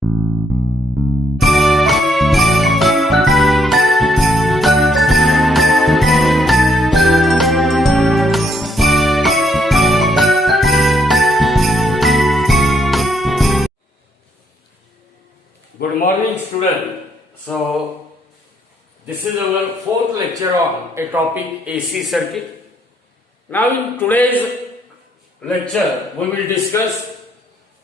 Good morning, student. So, this is our fourth lecture on a topic AC circuit. Now, in today's lecture, we will discuss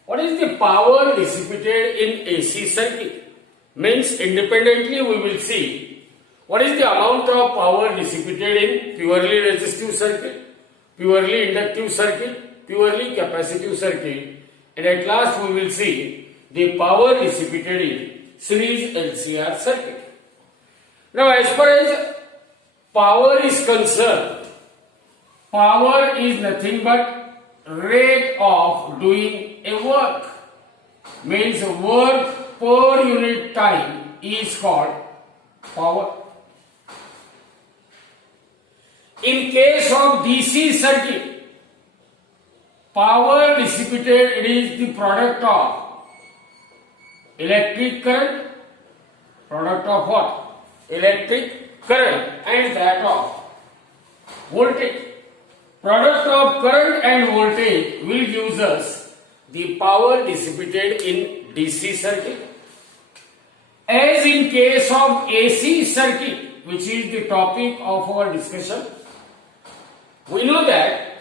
what is the power dissipated in AC circuit. Means, independently, we will see what is the amount of power dissipated in purely resistive circuit, purely inductive circuit, purely capacitive circuit, and at last we will see the power dissipated in series LCR circuit. Now, as far as power is concerned, power is nothing but rate of doing a work. Means work per unit time is called power. In case of DC circuit, power dissipated, it is the product of electric current, product of what? Electric current and that of voltage. Product of current and voltage will give us the power dissipated in DC circuit. As in case of AC circuit, which is the topic of our discussion, we know that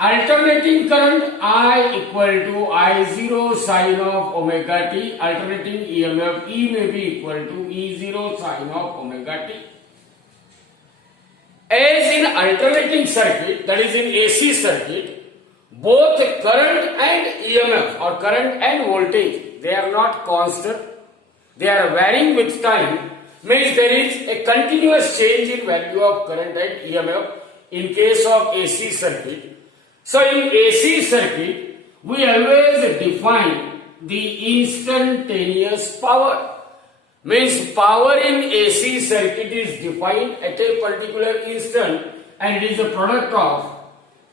alternating current I equal to I0 sine of omega t, alternating EMF E may be equal to E0 sine of omega t. As in alternating circuit, that is in AC circuit, both current and EMF or current and voltage, they are not constant, they are varying with time, means there is a continuous change in value of current and EMF in case of AC circuit. So in AC circuit, we always define the instantaneous power. Means power in AC circuit is defined at a particular instant and it is a product of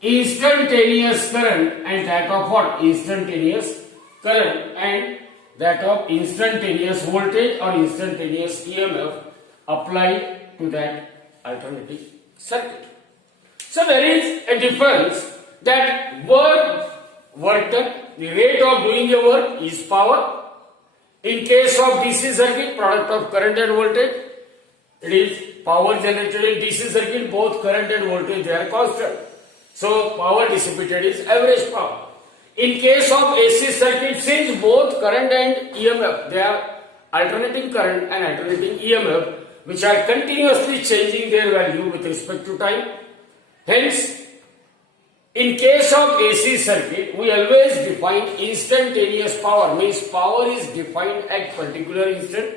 instantaneous current and that of what? Instantaneous current and that of instantaneous voltage or instantaneous EMF applied to that alternating circuit. So there is a difference that work done, the rate of doing a work is power. In case of DC circuit, product of current and voltage, it is power generated in DC circuit, both current and voltage they are constant. So power dissipated is average power. In case of AC circuit, since both current and EMF, they are alternating current and alternating EMF, which are continuously changing their value with respect to time. Hence, in case of AC circuit, we always define instantaneous power, means power is defined at particular instant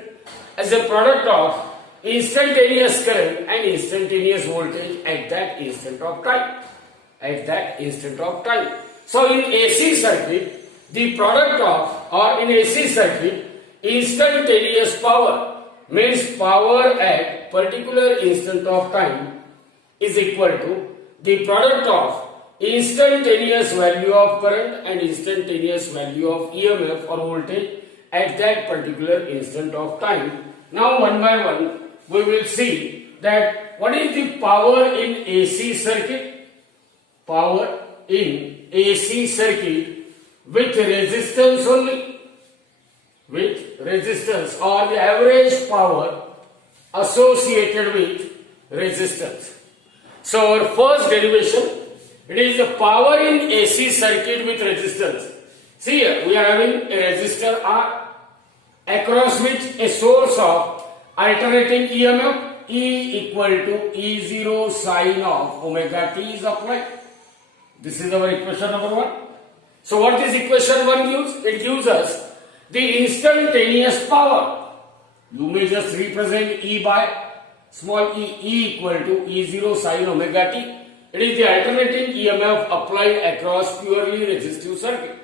as a product of instantaneous current and instantaneous voltage at that instant of time. At that instant of time. So in AC circuit, the product of or in AC circuit, instantaneous power means power at particular instant of time is equal to the product of instantaneous value of current and instantaneous value of EMF or voltage at that particular instant of time. Now one by one we will see that what is the power in AC circuit. Power in AC circuit with resistance only, with resistance or the average power associated with resistance. So our first derivation, it is the power in AC circuit with resistance. See here, we are having a resistor R across which a source of alternating EMF E equal to E0 sine of omega t is applied. This is our equation number 1. So what this equation 1 gives? It gives us the instantaneous power. You may just represent E by small e, E equal to E0 sine omega t. It is the alternating EMF applied across purely resistive circuit.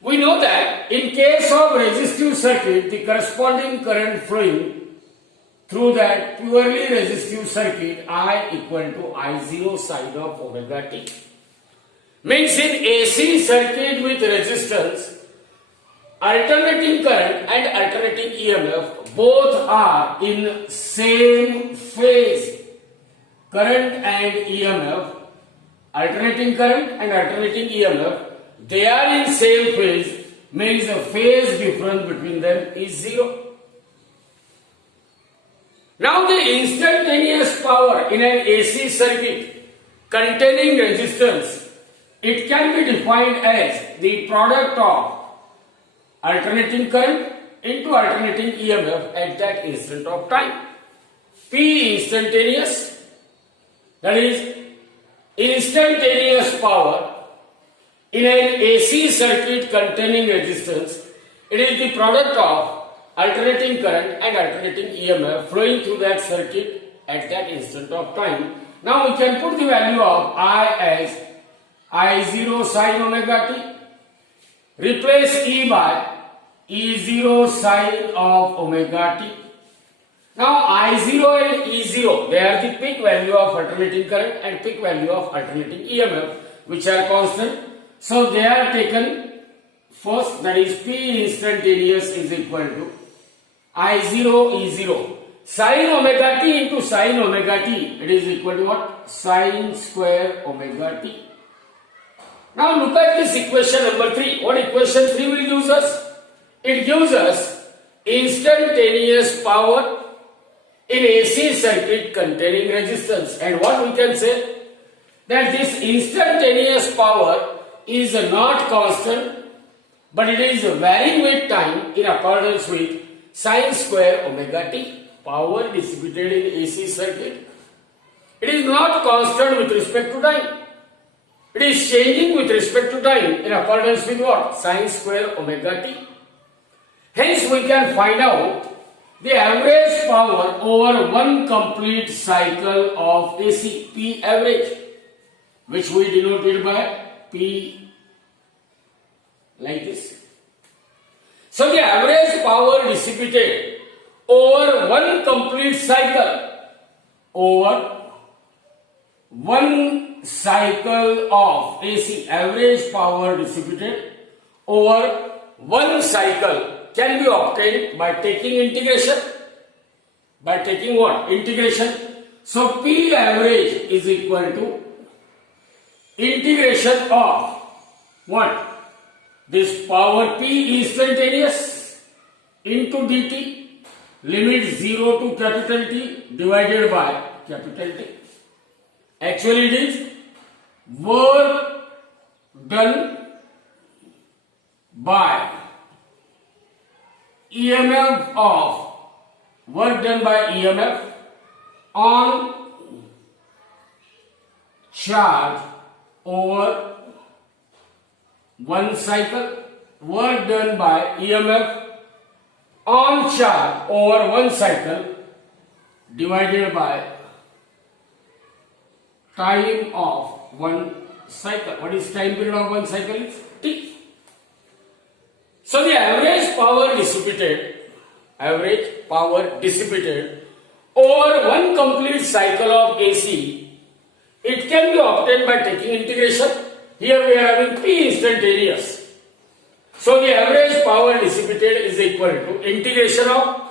We know that in case of resistive circuit, the corresponding current flowing through that purely resistive circuit I equal to I0 sine of omega t. Means in AC circuit with resistance, alternating current and alternating EMF both are in same phase. Current and EMF, alternating current and alternating EMF, they are in same phase, means the phase difference between them is zero. Now the instantaneous power in an AC circuit containing resistance, it can be defined as the product of alternating current into alternating EMF at that instant of time. P instantaneous, that is instantaneous power in an AC circuit containing resistance, it is the product of alternating current and alternating EMF flowing through that circuit at that instant of time. Now we can put the value of I as I0 sin omega t. Replace E by E0 sin of omega t. Now I0 and E0, they are the peak value of alternating current and peak value of alternating EMF, which are constant. So they are taken first, that is P instantaneous is equal to I0 E0. Sin omega t into sin omega t, it is equal to what? Sin square omega t. Now look at this equation number 3. What equation 3 will give us? It gives us instantaneous power in AC circuit containing resistance. And what we can say? That this instantaneous power is not constant, but it is varying with time in accordance with sin square omega t. Power dissipated in AC circuit, it is not constant with respect to time. It is changing with respect to time in accordance with what? Sin square omega t. Hence we can find out the average power over one complete cycle of AC, P average, which we denoted by P like this. So the average power dissipated over one complete cycle, over one cycle of AC, average power dissipated over one cycle can be obtained by taking integration. By taking what? Integration. So P average is equal to integration of what? This power P instantaneous into dt, limit 0 to capital T divided by capital T. Actually it is work done by EMF of work done by EMF on charge over one cycle, work done by EMF on charge over one cycle divided by time of one cycle. What is time period of one cycle? Is T. So the average power dissipated over one complete cycle of AC, it can be obtained by taking integration. Here we are having P instantaneous. So the average power dissipated is equal to integration of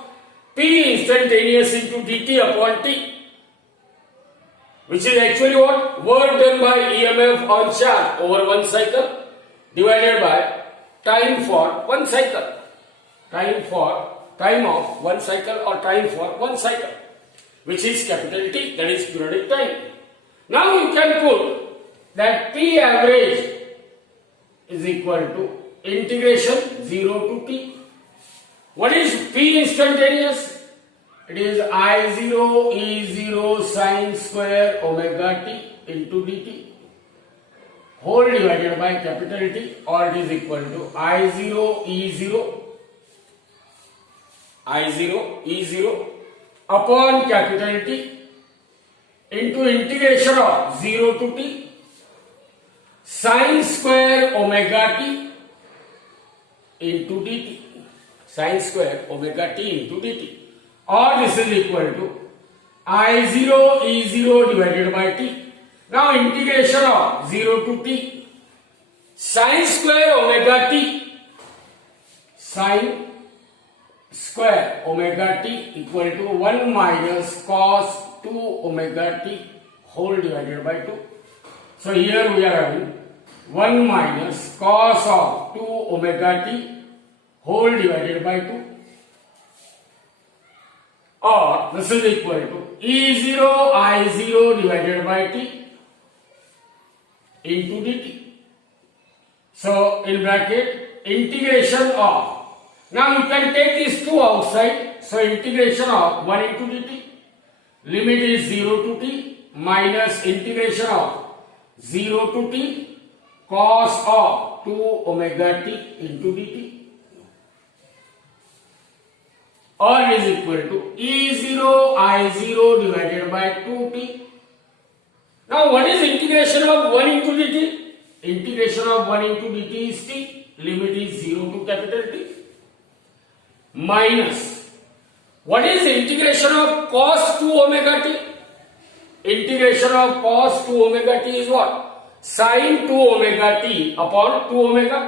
P instantaneous into dt upon T, which is actually what? Work done by EMF on charge over one cycle divided by time for one cycle. Time of one cycle or time for one cycle, which is capital T, that is periodic time. Now you can put that P average is equal to integration 0 to T. What is P instantaneous? It is I0 E0 sin square omega t into dt whole divided by capital T, or it is equal to I0 E0 upon capital T into integration of 0 to T sin square omega t into dt, sin square omega t into dt, or this is equal to I0 E0 divided by t. Now integration of 0 to t sin square omega t sine square omega t equal to 1 minus cos 2 omega t whole divided by 2. So here we are having 1 minus cos of 2 omega t whole divided by 2, or this is equal to E0 I0 divided by t into dt. So in bracket integration of, now you can take these two outside, so integration of 1 into dt, limit is 0 to t minus integration of 0 to t cos of 2 omega t into dt, or is equal to E0 I0 divided by 2t. Now what is integration of 1 into dt? Integration of 1 into dt is t, limit is 0 to capital T, minus, what is the integration of cos 2 omega t? Integration of cos 2 omega t is what? Sin 2 omega t upon 2 omega.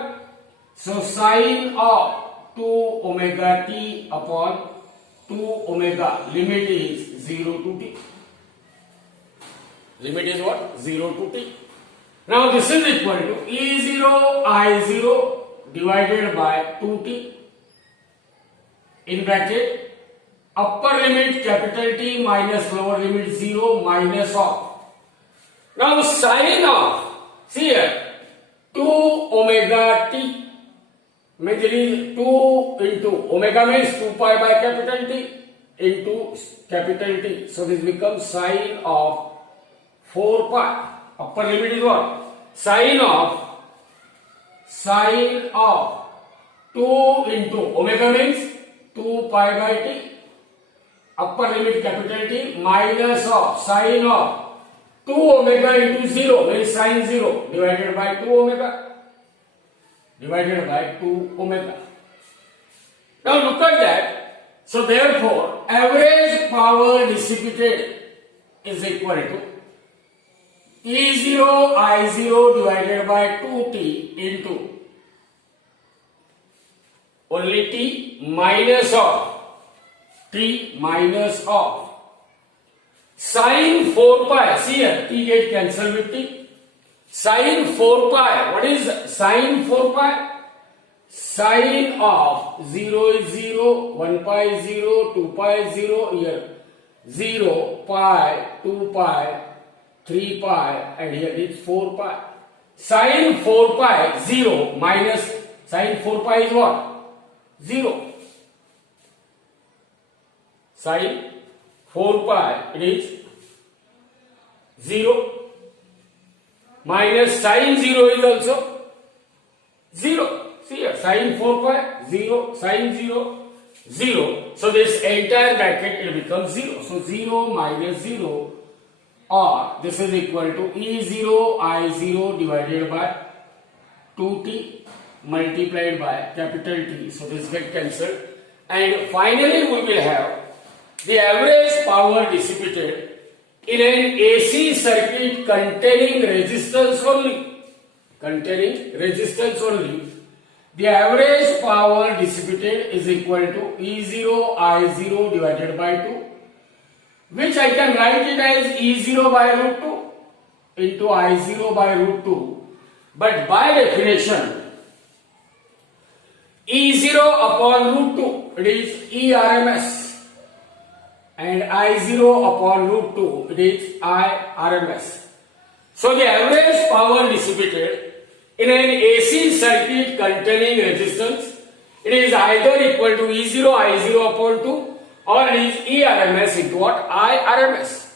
So sin of 2 omega t upon 2 omega, limit is 0 to t. Limit is what? 0 to t. Now this is equal to E0 I0 divided by 2t, in bracket upper limit capital T minus lower limit 0 minus of. Now sin of, see here, 2 omega t, means it is 2 into, omega means 2 pi by capital T into capital T. So this becomes sin of 4 pi. Upper limit is what? Sin of 2 into, omega means 2 pi by t, upper limit capital T minus of sin of 2 omega into 0 means sin 0 divided by 2 omega, divided by 2 omega. Now look at that. So therefore average power dissipated is equal to E0 I0 divided by 2t into only t minus of sin 4 pi. See here, t get cancelled with t. Sin 4 pi. What is sin 4 pi? Sin of 0 is 0, 1 pi is 0, 2 pi is 0, here 0, pi, 2 pi, 3 pi, and here is 4 pi. Sin 4 pi 0 minus sin 4 pi is what? 0. Sin 4 pi it is 0 minus sin 0 is also 0. See here, sin 4 pi 0, sin 0 0. So this entire bracket it becomes 0. So 0 minus 0, or this is equal to E0 I0 divided by 2t multiplied by capital T. So this get cancelled, and finally we will have the average power dissipated in an AC circuit containing resistance only. Containing resistance only. The average power dissipated is equal to E0 I0 divided by 2, which I can write it as E0 by root 2 into I0 by root 2. But by definition, E0 upon root 2, it is E RMS, and I0 upon root 2, it is I RMS. So the average power dissipated in an AC circuit containing resistance, it is either equal to E0 I0 upon 2, or it is ERMS into what? IRMS.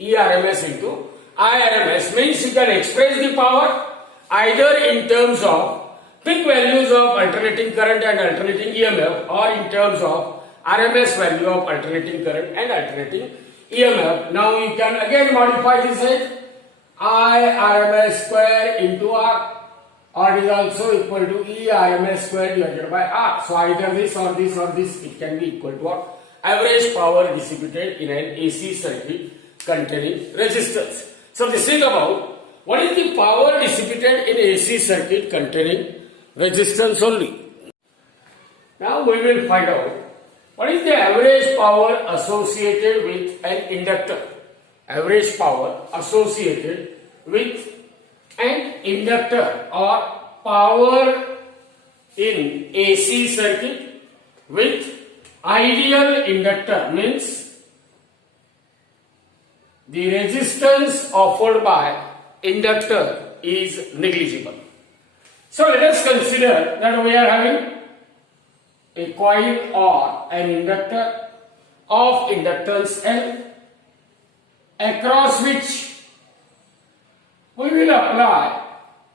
ERMS into IRMS means you can express the power either in terms of peak values of alternating current and alternating EMF, or in terms of RMS value of alternating current and alternating EMF. Now you can again modify this as IRMS square into R, or it is also equal to ERMS square divided by R. So either this or this or this, it can be equal to what? Average power dissipated in an AC circuit containing resistance. So this is about what is the power dissipated in AC circuit containing resistance only. Now we will find out what is the average power associated with an inductor. Average power associated with an inductor or power in AC circuit with ideal inductor means the resistance offered by inductor is negligible. So let us consider that we are having a coil or an inductor of inductance L, across which we will apply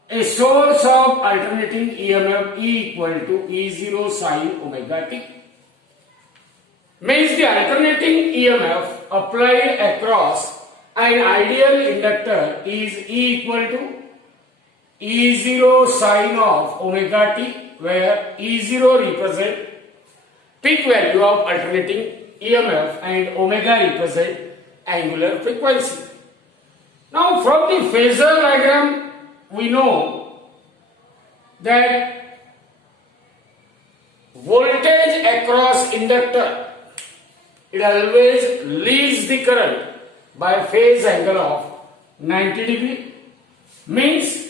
a source of alternating EMF E equal to E0 sin omega t. Means the alternating EMF applied across an ideal inductor is E equal to E0 sin of omega t, where E0 represent peak value of alternating EMF and omega represent angular frequency. Now from the phasor diagram we know that voltage across inductor, it always leads the current by phase angle of 90 degree, means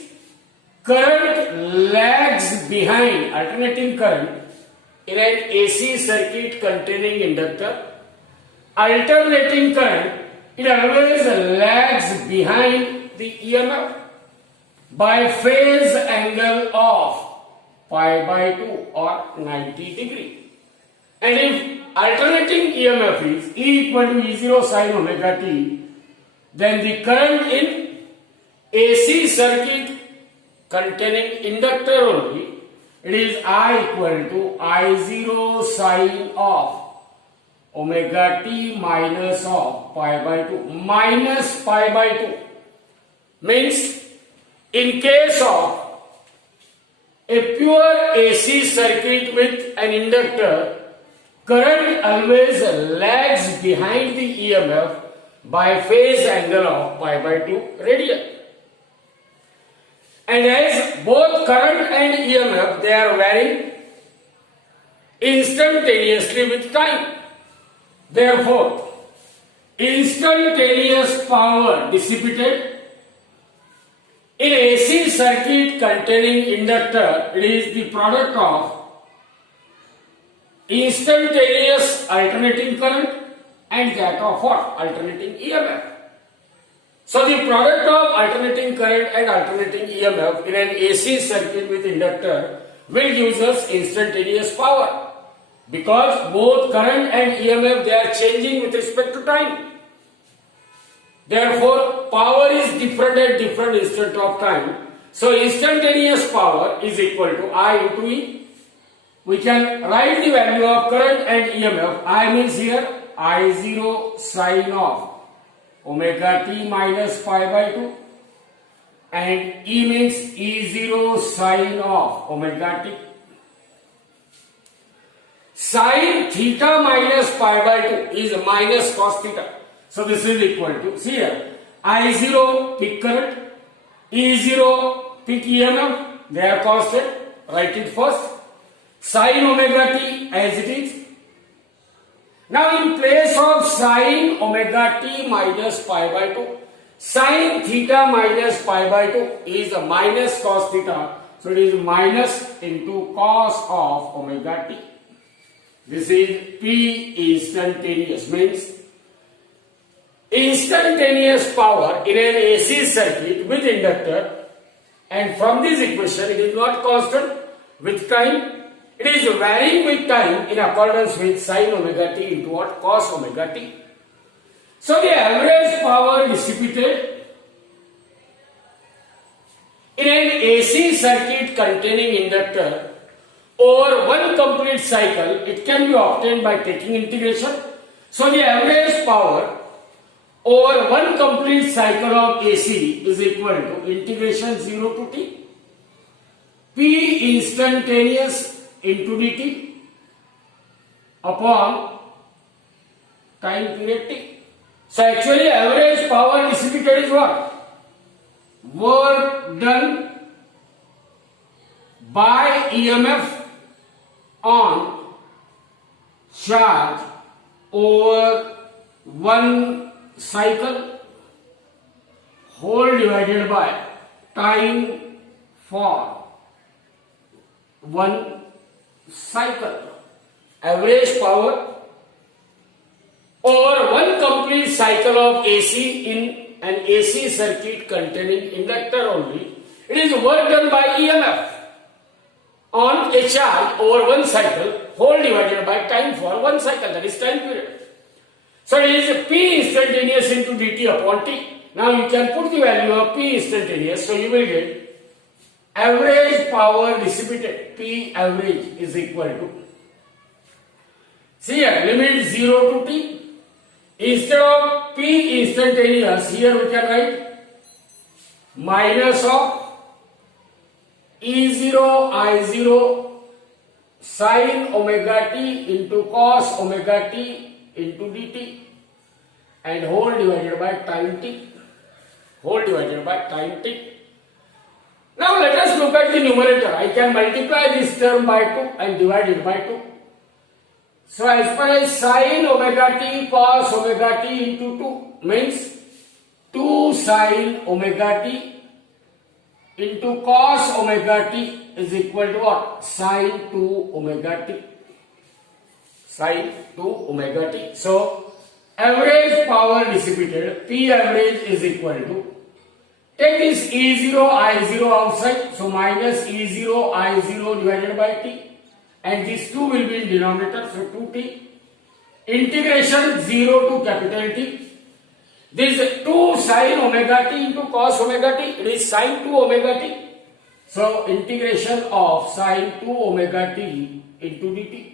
current lags behind alternating current in an AC circuit containing inductor. Alternating current, it always lags behind the EMF by phase angle of pi by 2 or 90 degree. And if alternating EMF is E equal to E0 sin omega t, then the current in AC circuit containing inductor only, it is I equal to I0 sin of omega t minus of pi by 2, minus pi by 2, means in case of a pure AC circuit with an inductor, current always lags behind the EMF by phase angle of pi by 2 radian. And as both current and EMF, they are varying instantaneously with time. Therefore, instantaneous power dissipated in AC circuit containing inductor, it is the product of instantaneous alternating current and that of what? Alternating EMF. So the product of alternating current and alternating EMF in an AC circuit with inductor will give us instantaneous power, because both current and EMF, they are changing with respect to time. Therefore, power is different at different instant of time. So instantaneous power is equal to I into E. We can write the value of current and EMF. I means here I0 sin of omega t minus pi by 2, and E means E0 sin of omega t. Sin theta minus pi by 2 is minus cos theta. So this is equal to, see here, I0 peak current, E0 peak EMF, they are constant, write it first. Sin omega t as it is. Now in place of sin omega t minus pi by 2, sin theta minus pi by 2 is a minus cos theta. So it is minus into cos of omega t. This is P instantaneous, means instantaneous power in an AC circuit with inductor, and from this equation it is not constant with time. It is varying with time in accordance with sin omega t into what? Cos omega t. So the average power dissipated in an AC circuit containing inductor over one complete cycle, it can be obtained by taking integration. So the average power over one complete cycle of AC is equal to integration 0 to t, P instantaneous into dt upon time period t. So actually average power dissipated is what? Work done by EMF on charge over one cycle whole divided by time for one cycle. Average power over one complete cycle of AC in an AC circuit containing inductor only. It is work done by EMF on a charge over one cycle whole divided by time for one cycle, that is time period. So it is P instantaneous into dt upon T. Now you can put the value of P instantaneous, so you will get average power dissipated, P average is equal to, see here, limit 0 to T. Instead of P instantaneous, here we can write minus of E0 I0 sin omega t into cos omega t into dt and whole divided by time t. Whole divided by time t. Now let us look at the numerator. I can multiply this term by 2 and divide it by 2. So as far as sin omega t cos omega t into 2 means 2 sin omega t into cos omega t is equal to what? Sin 2 omega t. Sin 2 omega t. So average power dissipated, P average is equal to, take this E0 I0 outside, so minus E0 I0 divided by T. And this 2 will be in denominator, so 2t. Integration 0 to capital T. This 2 sin omega t into cos omega t, it is sin 2 omega t. So integration of sin 2 omega t into dt.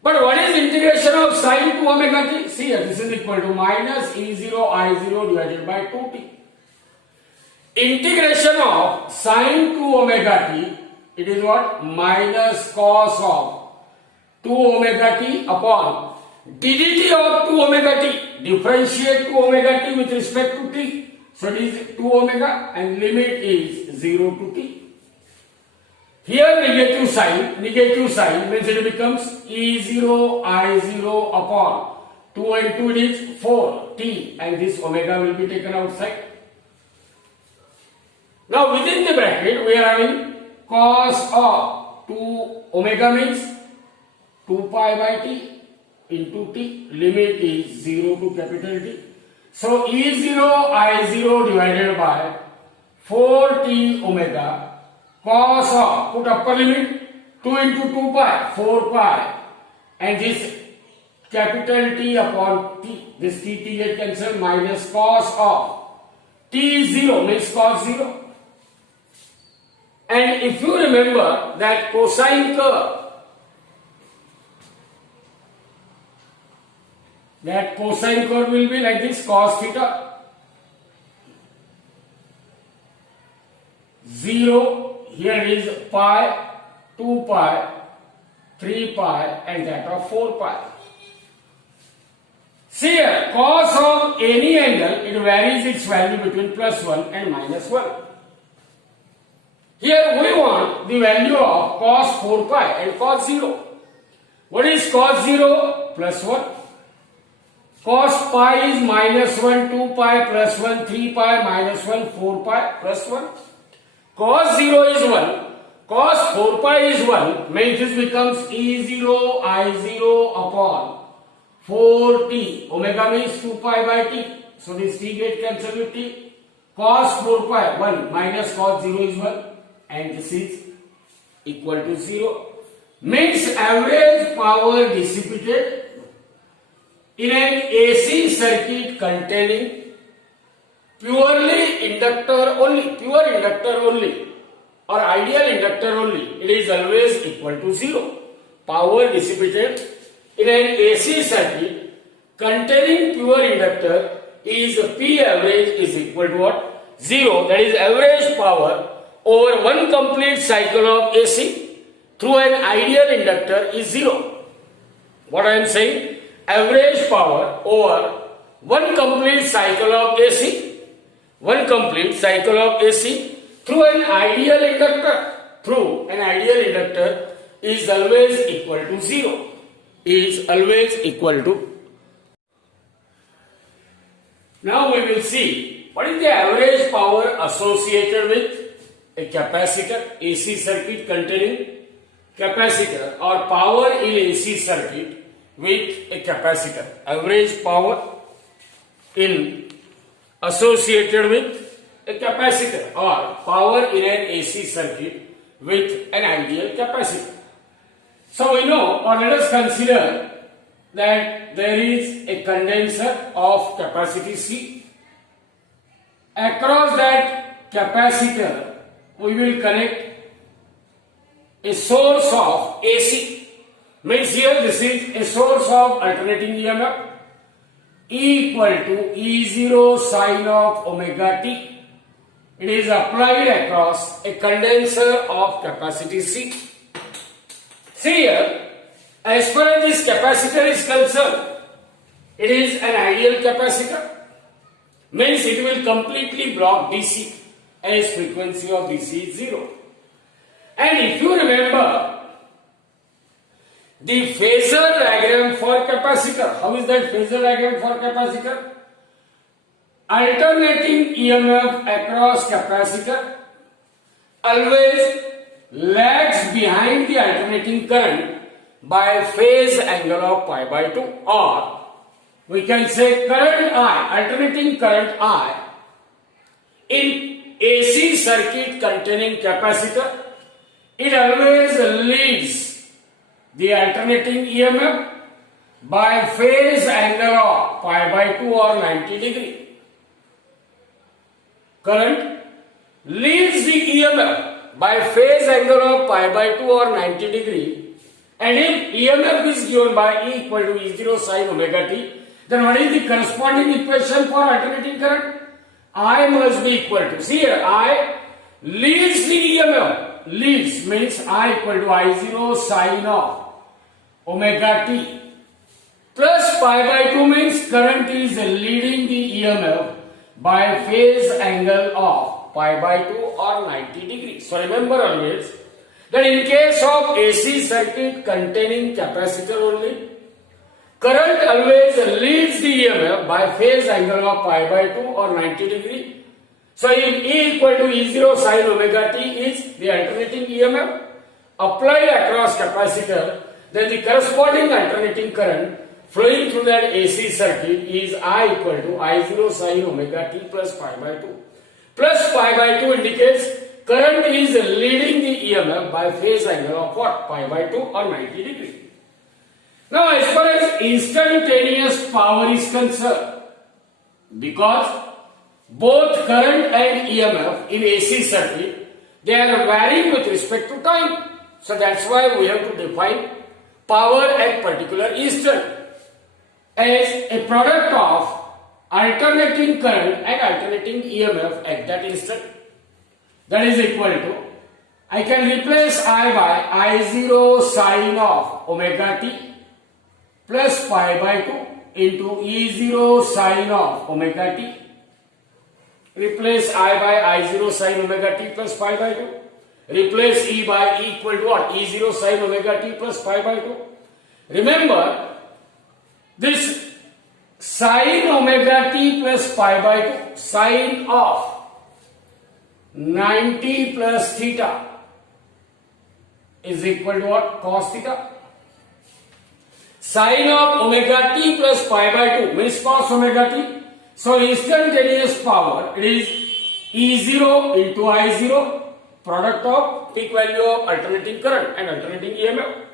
But what is integration of sin 2 omega t? See here, this is equal to minus E0 I0 divided by 2t. Integration of sin 2 omega t, it is what? Minus cos of 2 omega t upon ddt of 2 omega t. Differentiate 2 omega t with respect to t. So it is 2 omega and limit is 0 to t. Here negative sign means it becomes E0 I0 upon 2 and 2 is 4 t and this omega will be taken outside. Now within the bracket we are having cos of 2 omega means 2 pi by t into t, limit is 0 to capital T. So E0 I0 divided by 4t omega cos of, put upper limit, 2 into 2 pi, 4 pi and this capital T upon t, this t get cancelled, minus cos of t0 means cos 0. And if you remember that cosine curve, will be like this, cos theta 0, here is pi, 2 pi, 3 pi and that of 4 pi. See here, cos of any angle, it varies its value between plus 1 and minus 1. Here we want the value of cos 4 pi and cos 0. What is cos 0? Plus 1. Cos pi is minus 1, 2 pi plus 1, 3 pi minus 1, 4 pi plus 1. Cos 0 is 1. Cos 4 pi is 1. Means this becomes E0 I0 upon 4t. Omega means 2 pi by t. So this t get cancelled with t. Cos 4 pi 1 minus cos 0 is 1. And this is equal to 0. Means average power dissipated in an AC circuit containing purely inductor only, pure inductor only or ideal inductor only, it is always equal to 0. Power dissipated in an AC circuit containing pure inductor is P average is equal to what? 0. That is average power over one complete cycle of AC through an ideal inductor is 0. What I am saying? Average power over one complete cycle of AC, through an ideal inductor is always equal to 0. Is always equal to. Now we will see what is the average power associated with a capacitor, AC circuit containing capacitor, or power in AC circuit with a capacitor. Average power in associated with a capacitor or power in an AC circuit with an ideal capacitor. So we know, or let us consider that there is a condenser of capacity C. Across that capacitor we will connect a source of AC. Means here this is a source of alternating EMF equal to E0 sine of omega t. It is applied across a condenser of capacity C. See here, as far as this capacitor is concerned, it is an ideal capacitor. Means it will completely block DC as frequency of DC is 0. And if you remember the phasor diagram for capacitor, how is that phasor diagram for capacitor? Alternating EMF across capacitor always lags behind the alternating current by phase angle of pi by 2, or we can say current I, alternating current I in AC circuit containing capacitor, it always leads the alternating EMF by phase angle of pi by 2 or 90 degree. Current leads the EMF by phase angle of pi by 2 or 90 degree, and if EMF is given by E equal to E0 sine omega t, then what is the corresponding equation for alternating current? I must be equal to, see here, I leads the EMF, leads means I equal to I0 sine of omega t, plus pi by 2 means current is leading the EMF by phase angle of pi by 2 or 90 degrees. So remember always that in case of AC circuit containing capacitor only, current always leads the EMF by phase angle of pi by 2 or 90 degree. So if E equal to E0 sine omega t is the alternating EMF applied across capacitor, then the corresponding alternating current flowing through that AC circuit is I equal to I0 sine omega t plus pi by 2. Plus pi by 2 indicates current is leading the EMF by phase angle of what? Pi by 2 or 90 degree. Now as far as instantaneous power is concerned, because both current and EMF in AC circuit, they are varying with respect to time. So that's why we have to define power at particular instant as a product of alternating current and alternating EMF at that instant. That is equal to, I can replace I by I0 sine of omega t plus pi by 2 into E0 sine of omega t. Replace I by I0 sine omega t plus pi by 2. Replace E by E equal to what? E0 sine omega t plus pi by 2. Remember, this sine omega t plus pi by 2, sine of 90 plus theta is equal to what? Cos theta. Sine of omega t plus pi by 2 means cos omega t. So instantaneous power, it is E0 into I0, product of peak value of alternating current and alternating EMF,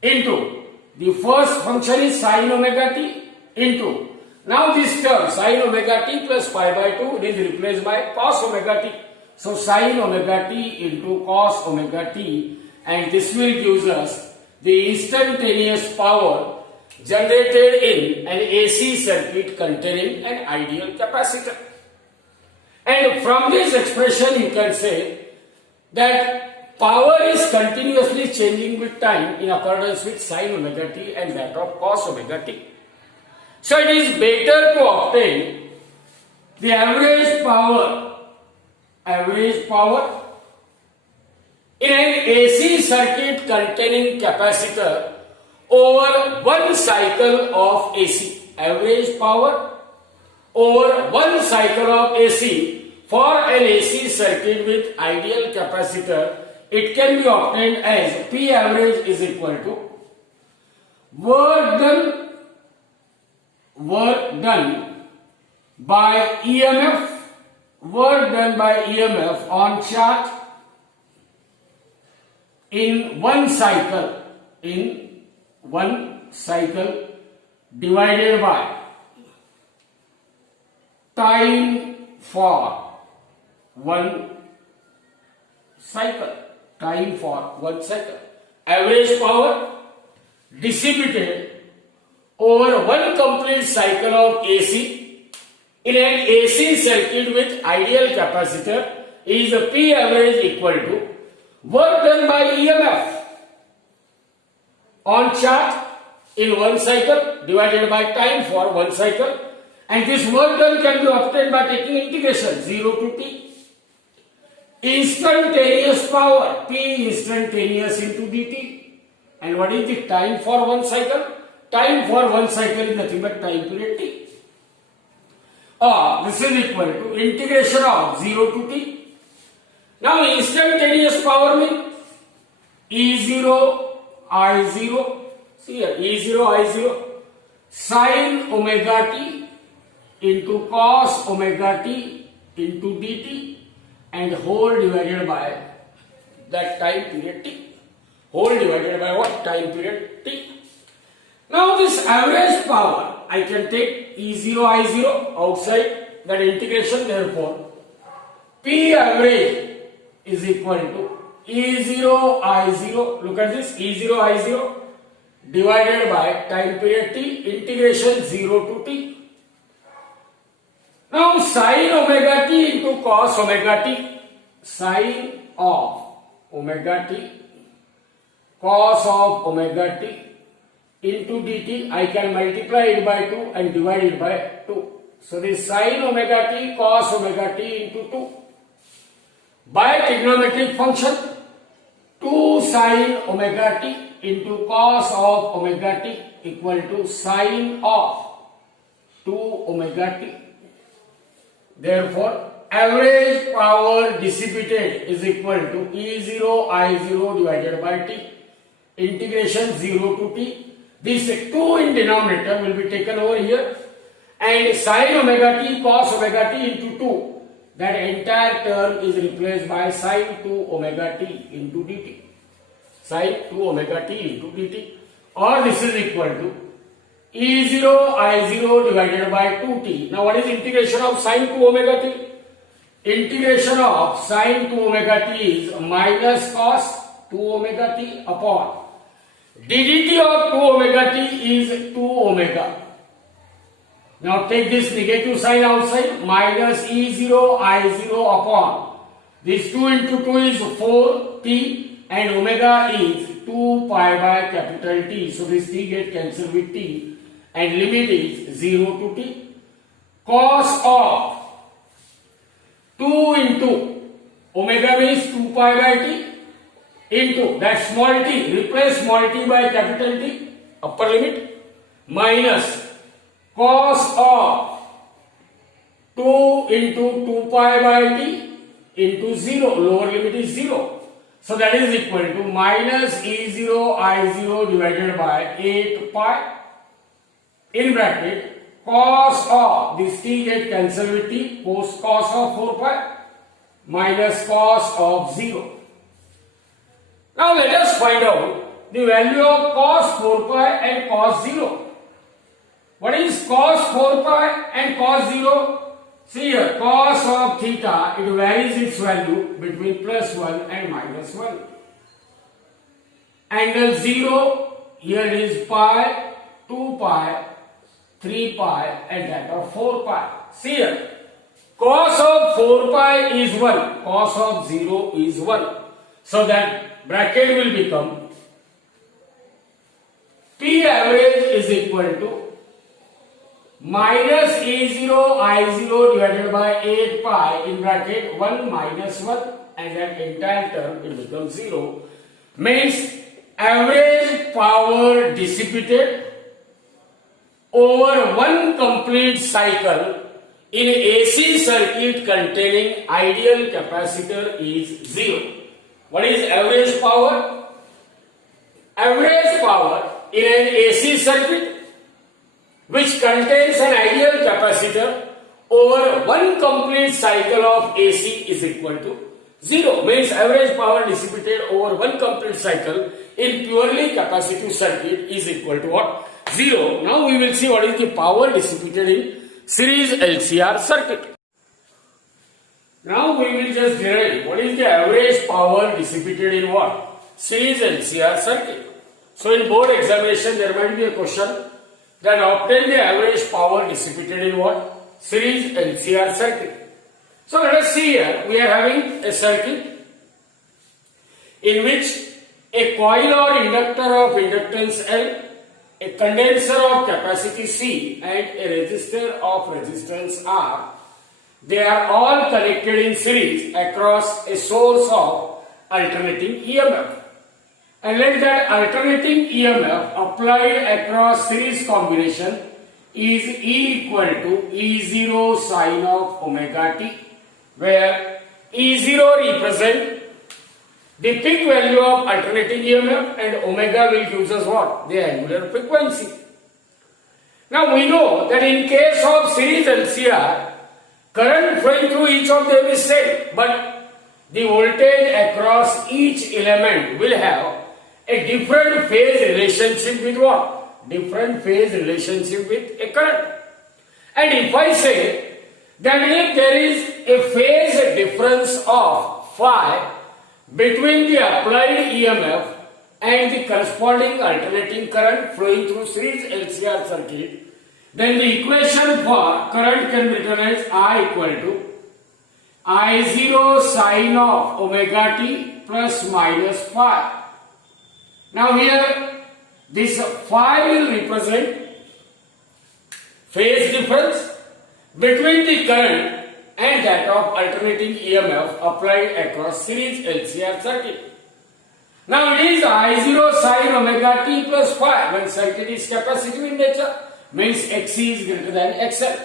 into the first function is sine omega t, into, now this term sine omega t plus pi by 2 is replaced by cos omega t. So sine omega t into cos omega t, and this will give us the instantaneous power generated in an AC circuit containing an ideal capacitor. And from this expression you can say that power is continuously changing with time in accordance with sine omega t and that of cos omega t. So it is better to obtain the average power In an AC circuit containing capacitor over one cycle of AC, average power over one cycle of AC for an AC circuit with ideal capacitor, it can be obtained as P average is equal to work done by EMF on charge in one cycle divided by time for one cycle. Average power dissipated over one complete cycle of AC in an AC circuit with ideal capacitor is P average equal to work done by EMF on charge in one cycle divided by time for one cycle, and this work done can be obtained by taking integration 0 to t. Instantaneous power, P instantaneous into dt. And what is the time for one cycle? Time for one cycle is nothing but time period t. This is equal to integration of 0 to t. Now instantaneous power means E0 I0. See here, E0 I0 sin omega t into cos omega t into dt and whole divided by that time period t. Whole divided by what? Time period t. Now this average power, I can take E0 I0 outside that integration, therefore P average is equal to E0 I0, look at this, E0 I0 divided by time period t, integration 0 to t. Now sin omega t into cos omega t, sin of omega t, cos of omega t into dt, I can multiply it by 2 and divide it by 2. So this sin omega t cos omega t into 2. By trigonometric function, 2 sin omega t into cos of omega t equal to sin of 2 omega t. Therefore, average power dissipated is equal to E0 I0 divided by t, integration 0 to t. This 2 in denominator will be taken over here, and sin omega t cos omega t into 2. That entire term is replaced by sin 2 omega t into dt. Sin 2 omega t into dt. Or this is equal to E0 I0 divided by 2t. Now what is integration of sin 2 omega t? Integration of sin 2 omega t is minus cos 2 omega t upon ddt of 2 omega t is 2 omega. Now take this negative sign outside, minus E0 I0 upon this 2 into 2 is 4t and omega is 2 pi by capital T. So this t get cancelled with t and limit is 0 to t. Cos of 2 into omega means 2 pi by t into that small t, replace small t by capital T, upper limit, minus cos of 2 into 2 pi by t into 0, lower limit is 0. So that is equal to minus E0 I0 divided by 8 pi in bracket cos of this t get cancelled with t, cos of 4 pi minus cos of 0. Now let us find out the value of cos 4 pi and cos 0. What is cos 4 pi and cos 0? See here, cos of theta, it varies its value between plus 1 and minus 1. Angle 0, here is pi, 2 pi, 3 pi and that of 4 pi. See here, cos of 4 pi is 1, cos of 0 is 1. So that bracket will become P average is equal to minus E0 I0 divided by 8 pi in bracket 1 minus 1 and that entire term will become 0. Means average power dissipated over one complete cycle in AC circuit containing ideal capacitor is 0. What is average power? Average power in an AC circuit which contains an ideal capacitor over one complete cycle of AC is equal to 0. Means average power dissipated over one complete cycle in purely capacitive circuit is equal to what? 0. Now we will see what is the power dissipated in series LCR circuit. Now we will just derive what is the average power dissipated in what? Series LCR circuit. So in board examination there might be a question that obtain the average power dissipated in what? Series LCR circuit. So let us see here, we are having a circuit in which a coil or inductor of inductance L, a condenser of capacity C and a resistor of resistance R, they are all connected in series across a source of alternating EMF. And let that alternating EMF applied across series combination is E equal to E0 sine of omega t, where E0 represent the peak value of alternating EMF and omega will gives us what? The angular frequency. Now we know that in case of series LCR, current flowing through each of them is same, but the voltage across each element will have a different phase relationship with what? Different phase relationship with a current. And if I say that if there is a phase difference of phi between the applied EMF and the corresponding alternating current flowing through series LCR circuit, then the equation for current can be written as I equal to I0 sine of omega t plus minus phi. Now here this phi will represent phase difference between the current and that of alternating EMF applied across series LCR circuit. Now it is I0 sine omega t plus phi when circuit is capacitive in nature, means XC is greater than XL.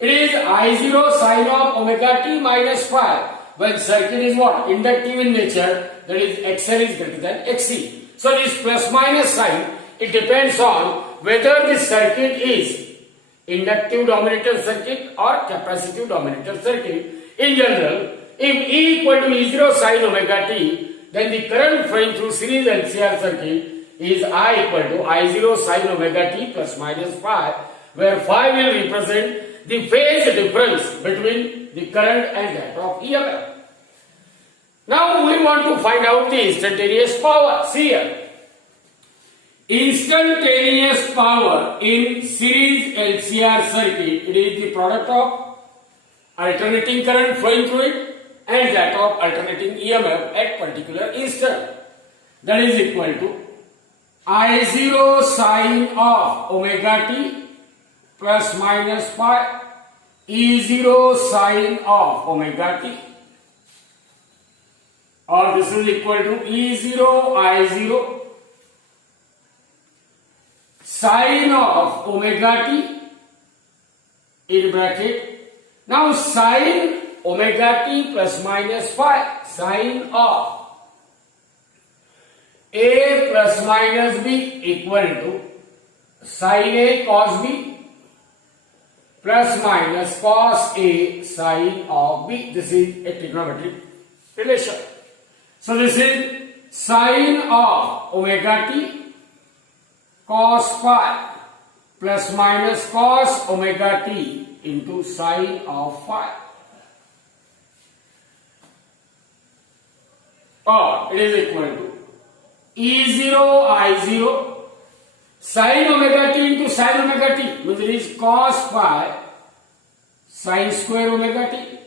It is I0 sine of omega t minus phi when circuit is what? Inductive in nature, that is XL is greater than XC. So this plus minus sign, it depends on whether the circuit is inductive dominator circuit or capacitive dominator circuit. In general, if E equal to E0 sine omega t, then the current flowing through series LCR circuit is I equal to I0 sine omega t plus minus phi, where phi will represent the phase difference between the current and that of EMF. Now we want to find out the instantaneous power. See here. Instantaneous power in series LCR circuit, it is the product of alternating current flowing through it and that of alternating EMF at particular instant. That is equal to I0 sine of omega t plus minus phi E0 sine of omega t, or this is equal to E0 I0 sine of omega t in bracket. Now sine omega t plus minus phi, sine of A plus minus B equal to sine A cos B plus minus cos A sine of B. This is a trigonometric relation. So this is sine of omega t cos phi plus minus cos omega t into sine of phi. Or it is equal to E0 I0 sine omega t into sine omega t, which is cos phi sine square omega t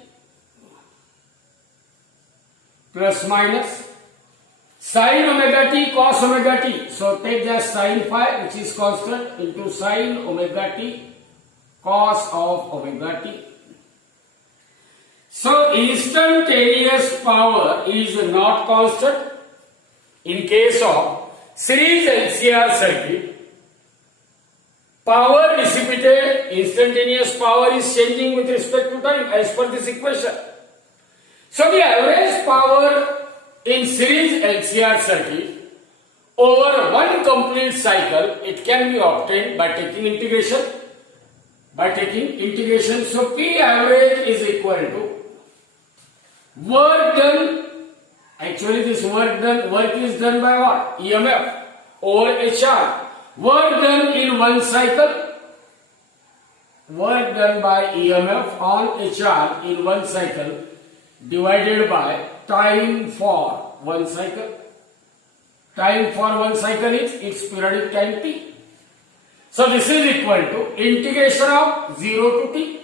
plus minus sine omega t cos omega t. So take just sine phi, which is constant, into sine omega t cos of omega t. So instantaneous power is not constant. In case of series LCR circuit, power dissipated, instantaneous power is changing with respect to time as per this equation. So the average power in series LCR circuit over one complete cycle, it can be obtained by taking integration. So P average is equal to work done. Actually this work is done by what? EMF over HR. Work done in one cycle, work done by EMF on HR in one cycle divided by time for one cycle. Time for one cycle is its periodic time T. So this is equal to integration of 0 to T,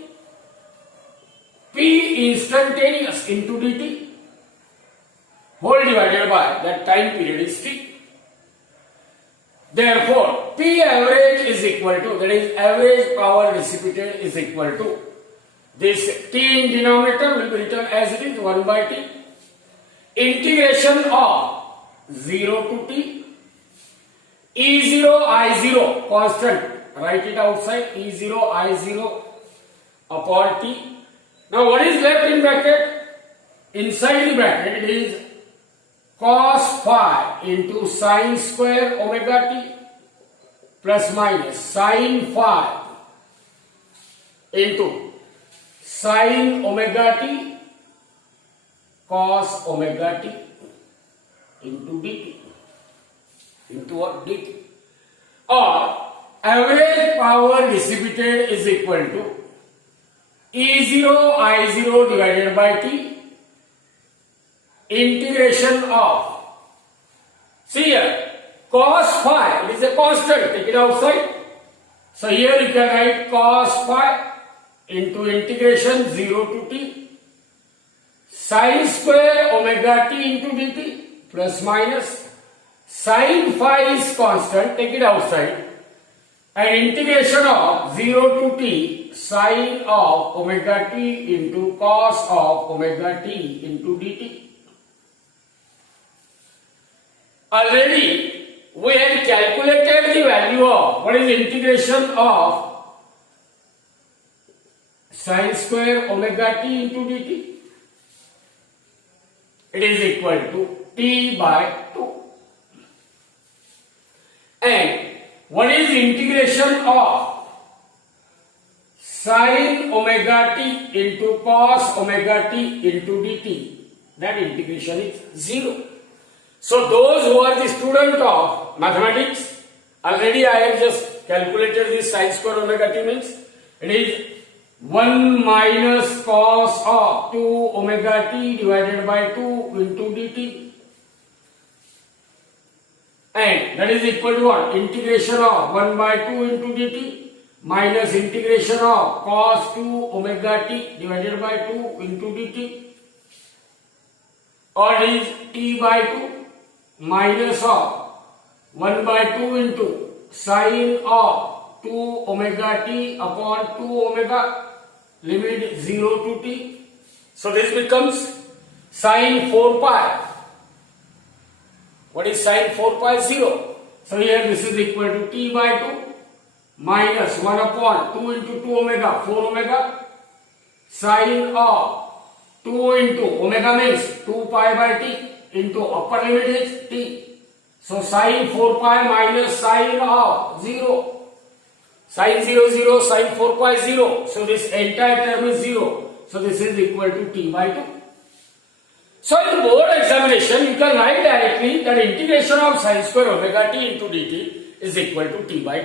P instantaneous into dt whole divided by that time period is T. Therefore, P average is equal to, that is average power dissipated is equal to, this T in denominator will be written as it is 1 by T, integration of 0 to T, E0 I0 constant, write it outside, E0 I0 upon T. Now what is left in bracket? Inside the bracket it is cos phi into sin square omega t plus minus sin phi into sin omega t cos omega t into dt, into what? Dt. Or average power dissipated is equal to E0 I0 divided by T integration of, see here, cos phi, it is a constant, take it outside. So here you can write cos phi into integration 0 to T sin square omega t into dt plus minus sin phi is constant, take it outside, and integration of 0 to T sin of omega t into cos of omega t into dt. Already we had calculated the value of what is integration of sin square omega t into dt. It is equal to T by 2. And what is integration of sin omega t into cos omega t into dt? That integration is 0. So those who are the student of mathematics, already I have just calculated this sin square omega t means it is 1 minus cos of 2 omega t divided by 2 into dt, and that is equal to what? Integration of 1 by 2 into dt minus integration of cos 2 omega t divided by 2 into dt, or it is t by 2 minus of 1 by 2 into sin of 2 omega t upon 2 omega limit 0 to t. So this becomes sin 4 pi. What is sin 4 pi? 0. So here this is equal to t by 2 minus 1 upon 2 into 2 omega 4 omega sin of 2 into omega means 2 pi by t into upper limit is t. So sin 4 pi minus sin of 0. Sin 0 0, sin 4 pi 0. So this entire term is 0. So this is equal to t by 2. So in board examination you can write directly that integration of sin square omega t into dt is equal to t by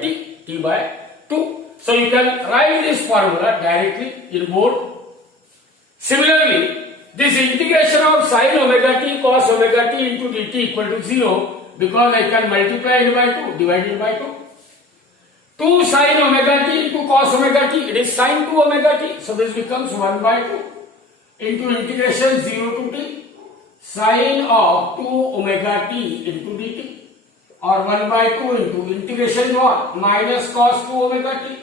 2. So you can write this formula directly in board. Similarly, this integration of sin omega t cos omega t into dt equal to 0 because I can multiply it by 2, divide it by 2. 2 sin omega t into cos omega t, it is sin 2 omega t. So this becomes 1 by 2 into integration 0 to t sin of 2 omega t into dt, or 1 by 2 into integration what? Minus cos 2 omega t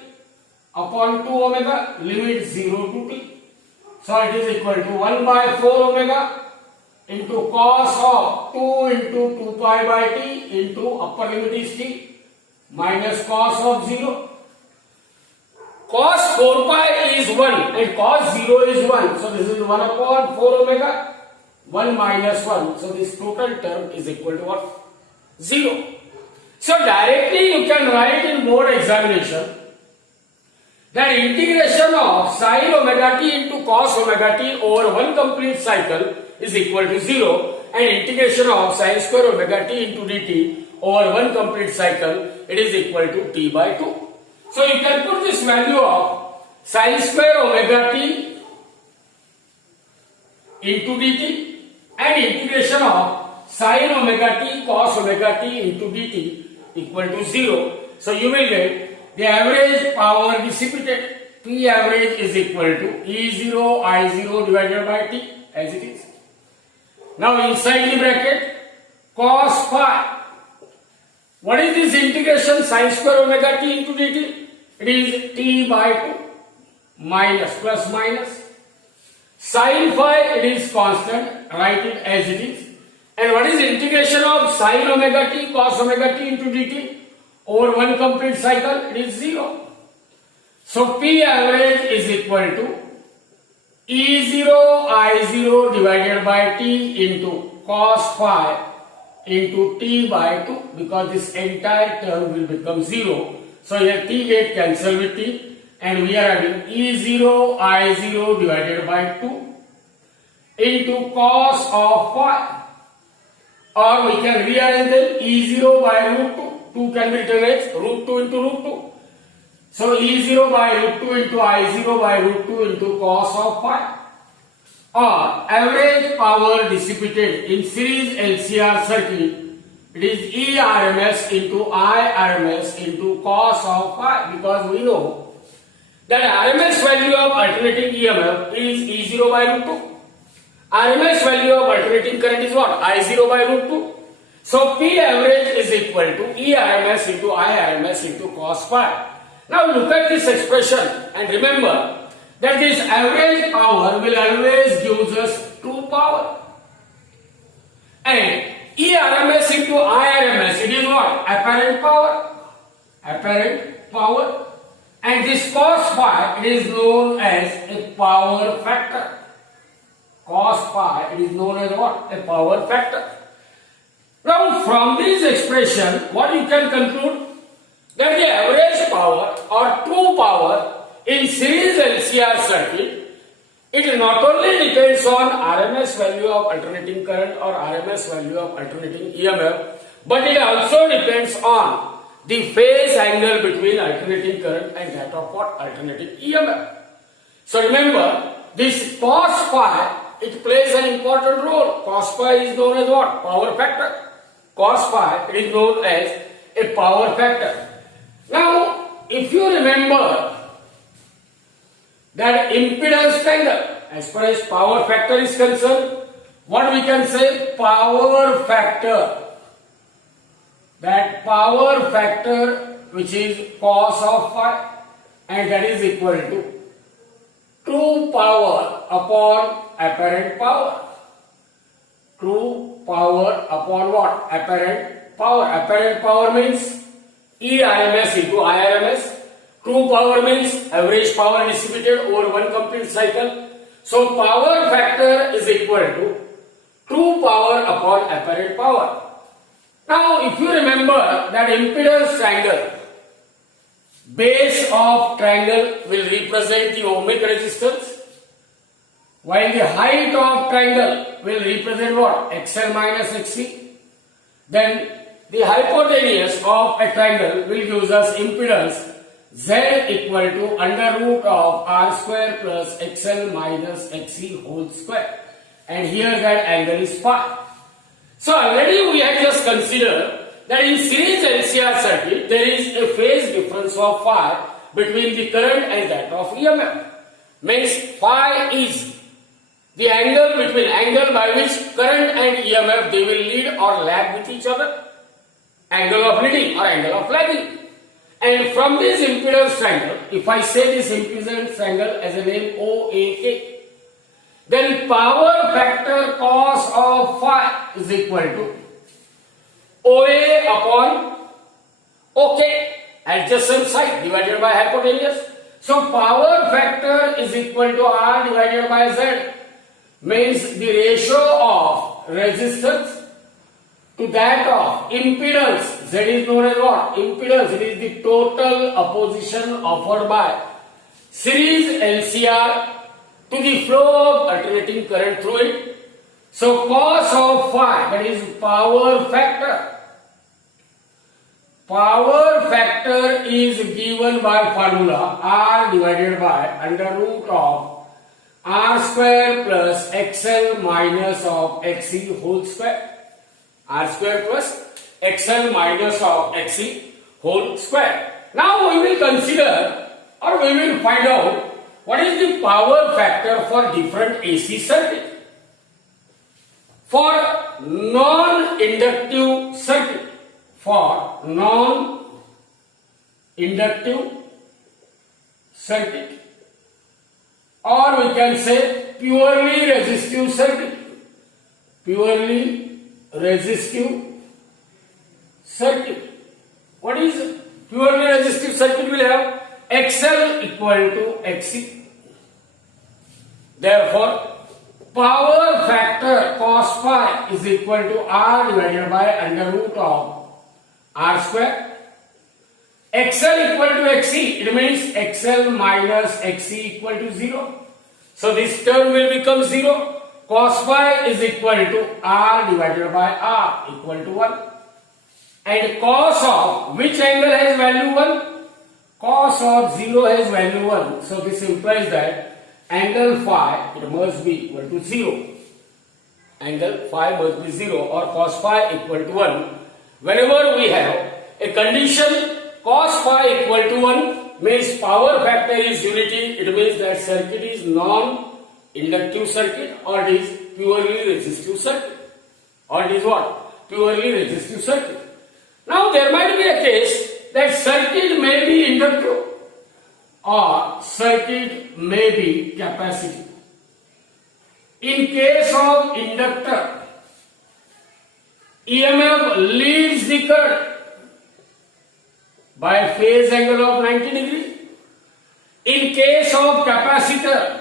upon 2 omega limit 0 to t. So it is equal to 1 by 4 omega into cos of 2 into 2 pi by t into upper limit is t minus cos of 0. Cos 4 pi is 1 and cos 0 is 1. So this is 1 upon 4 omega. 1 minus 1. So this total term is equal to what? 0. So directly you can write in board examination that integration of sin omega t into cos omega t over one complete cycle is equal to 0, and integration of sin square omega t into dt over one complete cycle, it is equal to t by 2. So you can put this value of sin square omega t into dt and integration of sin omega t cos omega t into dt equal to 0. So you will get the average power dissipated. P average is equal to E0 I0 divided by T as it is. Now inside the bracket cos phi. What is this integration sin square omega t into dt? It is T by 2 minus plus minus. Sin phi, it is constant, write it as it is. And what is integration of sin omega t cos omega t into dt over one complete cycle? It is 0. So P average is equal to E0 I0 divided by t into cos phi into t by 2, because this entire term will become 0. So here t get cancelled with t, and we are having E0 I0 divided by 2 into cos of phi. Or we can rearrange them. E0 by root 2. 2 can be written as root 2 into root 2. So E0 by root 2 into I0 by root 2 into cos of phi. Or average power dissipated in series LCR circuit, it is E RMS into I RMS into cos of phi, because we know that RMS value of alternating EMF is E0 by root 2. RMS value of alternating current is what? I0 by root 2. So P average is equal to E RMS into I RMS into cos phi. Now look at this expression and remember that this average power will always gives us true power. And E RMS into I RMS, it is what? Apparent power. Apparent power. And this cos phi, it is known as a power factor. Cos phi, it is known as what? A power factor. Now from this expression, what you can conclude? That the average power or true power in series LCR circuit, it not only depends on RMS value of alternating current or RMS value of alternating EMF, but it also depends on the phase angle between alternating current and that of what? Alternating EMF. So remember, this cos phi, it plays an important role. Cos phi is known as what? Power factor. Cos phi, it is known as a power factor. Now, if you remember that impedance triangle, as far as power factor is concerned, what we can say? Power factor. That power factor which is cos of phi, and that is equal to true power upon apparent power. True power upon what? Apparent power. Apparent power means E RMS into I RMS. True power means average power dissipated over one complete cycle. So power factor is equal to true power upon apparent power. Now if you remember that impedance triangle, base of triangle will represent the ohmic resistance, while the height of triangle will represent what? XL minus XC. Then the hypotenuse of a triangle will give us impedance Z equal to under root of R square plus XL minus XC whole square. And here that angle is phi. So already we have just considered that in series LCR circuit there is a phase difference of phi between the current and that of EMF. Means phi is the angle by which current and EMF they will lead or lag with each other. Angle of leading or angle of lagging. And from this impedance triangle, if I say this impedance triangle as a name OAK, then power factor cos of phi is equal to OA upon OK, adjacent side divided by hypotenuse. So power factor is equal to R divided by Z, means the ratio of resistance to that of impedance. Z is known as what? Impedance. It is the total opposition offered by series LCR to the flow of alternating current through it. So cos of phi, that is power factor. Power factor is given by formula R divided by under root of R square plus XL minus of XC whole square. R square plus XL minus of XC whole square. Now we will consider, or we will find out, what is the power factor for different AC circuit. For non-inductive circuit, or we can say purely resistive circuit. What is purely resistive circuit? Will have XL equal to XC. Therefore, power factor cos phi is equal to R divided by under root of R square. XL equal to XC, it means XL minus XC equal to 0. So this term will become 0. Cos phi is equal to R divided by R equal to 1. And cos of which angle has value 1? Cos of 0 has value 1. So this implies that angle phi, it must be equal to 0. Angle phi must be 0 or cos phi equal to 1. Whenever we have a condition cos phi equal to 1 means power factor is unity. It means that circuit is non-inductive circuit or it is purely resistive circuit. Or it is what? Purely resistive circuit. Now there might be a case that circuit may be inductive or circuit may be capacitive. In case of inductor, EMF leads the current by phase angle of 90 degree. In case of capacitor,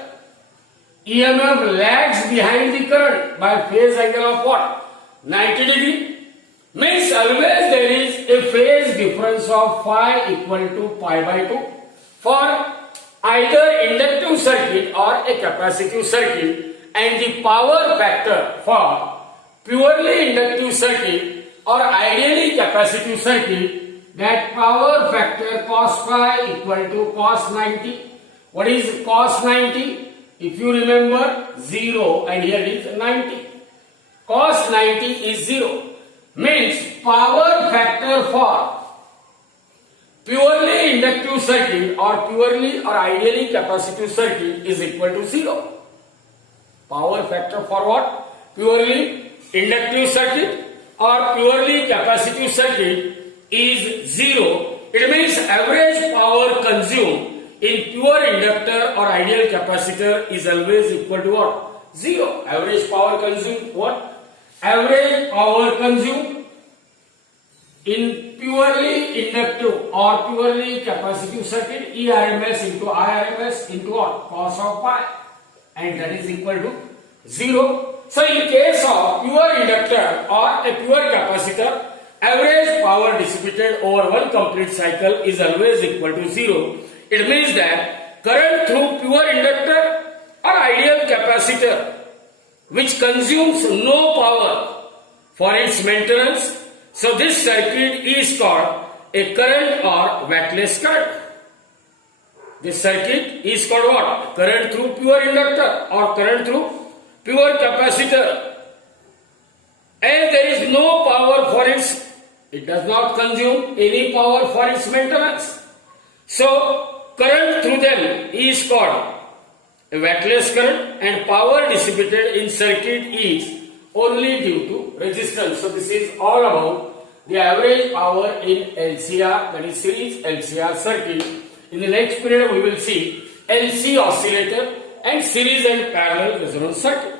EMF lags behind the current by phase angle of what? 90 degree. Means always there is a phase difference of phi equal to pi by 2 for either inductive circuit or a capacitive circuit, and the power factor for purely inductive circuit or ideally capacitive circuit, that power factor cos phi equal to cos 90. What is cos 90? If you remember, 0 and here is 90. Cos 90 is 0. Means power factor for purely inductive circuit or purely or ideally capacitive circuit is equal to 0. Power factor for what? Purely inductive circuit or purely capacitive circuit is 0. It means average power consumed in pure inductor or ideal capacitor is always equal to what? 0. Average power consumed what? Average power consumed in purely inductive or purely capacitive circuit, ERMS into IRMS into what? Cos of pi, and that is equal to 0. So in case of pure inductor or a pure capacitor, average power dissipated over one complete cycle is always equal to 0. It means that current through pure inductor or ideal capacitor which consumes no power for its maintenance, so this circuit is called a current or wattless current. This circuit is called what? Current through pure inductor or current through pure capacitor. And there is no power for it does not consume any power for its maintenance. So current through them is called a wattless current, and power dissipated in circuit is only due to resistance. So this is all about the average power in LCR, that is series LCR circuit. In the next period we will see LC oscillator and series and parallel resonance circuit.